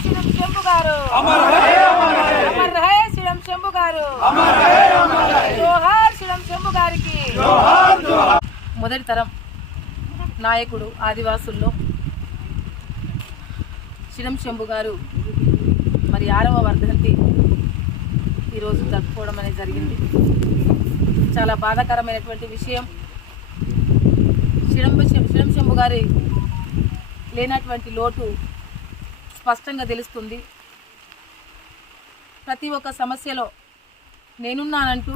శ్రీరం శంభు గారు, అమర్ రహే శ్రీరం శంభు గారు, జోహార్ శ్రీరం శంభు గారికి. మొదటి తరం నాయకుడు ఆదివాసుల్లో శ్రీరం శంభు గారు మరి 6వ వర్ధంతి ఈరోజు జరుపుకోవడం అనేది జరిగింది. చాలా బాధాకరమైనటువంటి విషయం. శ్రీరం శంభు గారి లేనటువంటి లోటు స్పష్టంగా తెలుస్తుంది. ప్రతి ఒక్క సమస్యలో నేనున్నానంటూ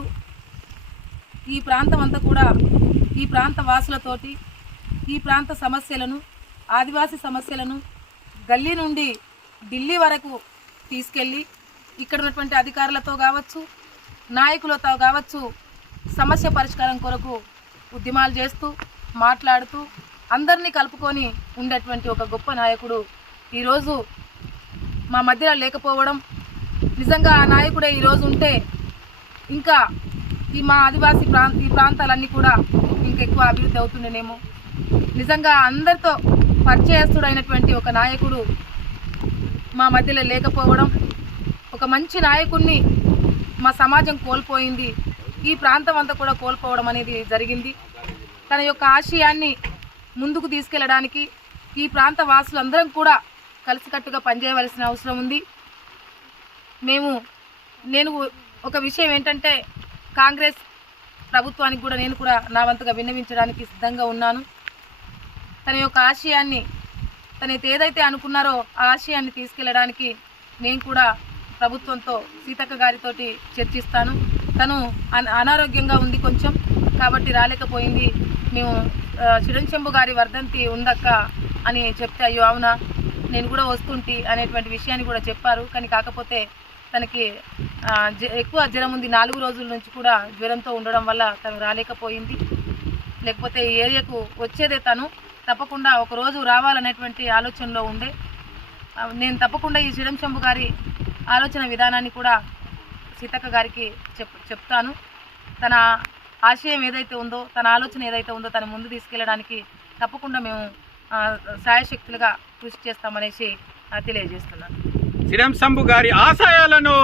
ఈ ప్రాంతం అంతా కూడా ఈ ప్రాంత వాసులతోటి ఈ ప్రాంత సమస్యలను, ఆదివాసీ సమస్యలను గల్లీ నుండి ఢిల్లీ వరకు తీసుకెళ్ళి ఇక్కడ ఉన్నటువంటి అధికారులతో కావచ్చు, నాయకులతో కావచ్చు సమస్య పరిష్కారం కొరకు ఉద్యమాలు చేస్తూ మాట్లాడుతూ అందరినీ కలుపుకొని ఉండేటువంటి ఒక గొప్ప నాయకుడు ఈరోజు మా మధ్యలో లేకపోవడం, నిజంగా ఆ నాయకుడే ఈరోజు ఉంటే ఇంకా ఈ మా ఆదివాసీ ఈ ప్రాంతాలన్నీ కూడా ఇంకెక్కువ అభివృద్ధి అవుతుండేనేమో. నిజంగా అందరితో పరిచయస్తుడైనటువంటి ఒక నాయకుడు మా మధ్యలో లేకపోవడం, ఒక మంచి నాయకుడిని మా సమాజం కోల్పోయింది, ఈ ప్రాంతం అంతా కూడా కోల్పోవడం అనేది జరిగింది. తన యొక్క ఆశయాన్ని ముందుకు తీసుకెళ్ళడానికి ఈ ప్రాంత వాసులందరం కూడా కలిసికట్టుగా పనిచేయవలసిన అవసరం ఉంది. నేను ఒక విషయం ఏంటంటే, కాంగ్రెస్ ప్రభుత్వానికి కూడా నేను కూడా నా వంతుగా విన్నవించడానికి సిద్ధంగా ఉన్నాను. తన యొక్క ఆశయాన్ని తనైతే ఏదైతే అనుకున్నారో ఆ ఆశయాన్ని తీసుకెళ్ళడానికి నేను కూడా ప్రభుత్వంతో సీతక్క గారితో చర్చిస్తాను. తను అనారోగ్యంగా ఉంది కొంచెం, కాబట్టి రాలేకపోయింది. మేము శ్రీరం శంభు గారి వర్ధంతి ఉందక్క అని చెప్తే, అయ్యో అవునా నేను కూడా వస్తుంటి అనేటువంటి విషయాన్ని కూడా చెప్పారు. కానీ కాకపోతే తనకి ఎక్కువ జ్వరం ఉంది, 4 రోజుల నుంచి కూడా జ్వరంతో ఉండడం వల్ల తను రాలేకపోయింది. లేకపోతే ఈ ఏరియాకు వచ్చేదే తను తప్పకుండా ఒకరోజు రావాలనేటువంటి ఆలోచనలో ఉండే. నేను తప్పకుండా ఈ శ్రీరం శంభు గారి ఆలోచన విధానాన్ని కూడా సీతక్క గారికి చెప్తాను. తన ఆశయం ఏదైతే ఉందో, తన ఆలోచన ఏదైతే ఉందో తన ముందు తీసుకెళ్ళడానికి తప్పకుండా మేము సాయశక్తులుగా కృషి చేస్తామనేసి తెలియజేస్తున్నాను. శ్రీరం శంభు గారి ఆశయాలను